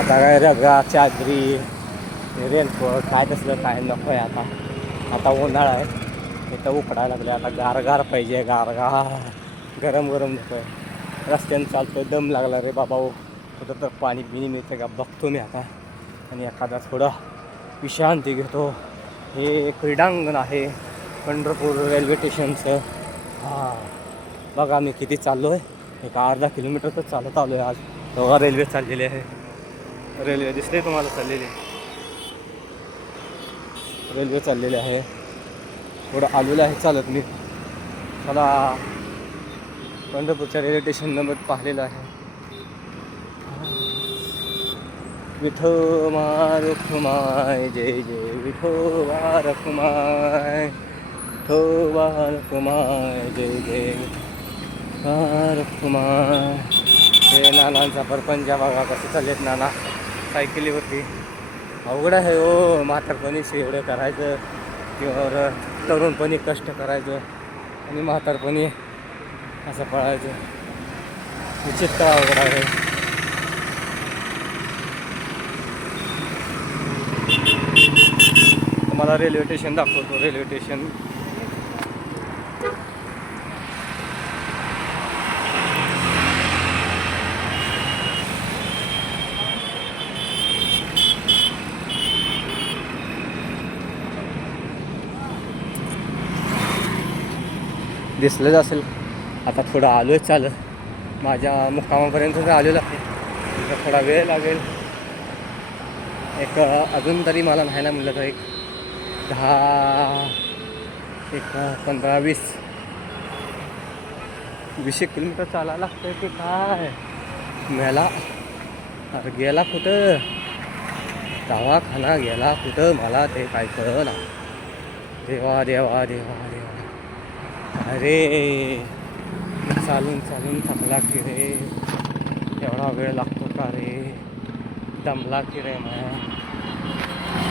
आता काय रगा चादरी रेनकोट काय तसलं काय नको आहे आता. आता उन्हाळा आहे, इथं उकडायला लागलं. आता गारगार पाहिजे, गारगार गरम गरम नको आहे. रस्त्यानं चालतो दम लागला रे बाबा. कुठं तर पाणी बिणी मिळतं का बघतो मी आता, आणि एखादा थोडा विश्रांती घेतो. हे क्रीडांगण आहे पंढरपूर रेल्वे स्टेशनचं. हां बघा मी किती चाललो आहे, एक अर्धा किलोमीटर तर चालत आलो आहे आज. तेव्हा रेल्वे चाललेली आहे. रेल्वे दिसते तुम्हाला चाललेली, रेल्वे चाललेली आहे. थोडं आलेलं आहे चालत मी. मला पंढरपूरच्या रेल्वे स्टेशन नंबर पाहिलेलं आहे. विठोबा रखुमाय जय जय विठोबा रखुमाय, विठोबा रखुमाय जय जय रखुमाय. हे नानांचा परपंचा बघा कसं चाललेत नाना सायकलीवरती. अवघड आहे हो म्हातारपणीच एवढं करायचं, किंवा तरुणपणी कष्ट करायचं आणि म्हातारपणी असं पळायचं. विचित्र अवघड आहे. तुम्हाला रेल्वे स्टेशन दाखवतो. रेल्वे स्टेशन दिसलंच असेल. आता थोडं आलो आहे चालत, माझ्या मुक्कामापर्यंत तर आलेलं आहे. तर थोडा वेळ लागेल. एक अजून तरी मला न्हायला म्हटलं तर एक 15-20 किलोमीटर चालायला लागतं की काय. मेला अरे गेला कुठं, दवाखाना गेला कुठं मला ते काय कळलं. देवा देवा देवा देवा. अरे चालून चालून थकला की रे, एवढा वेळ लागतो का रे, दमला की रे.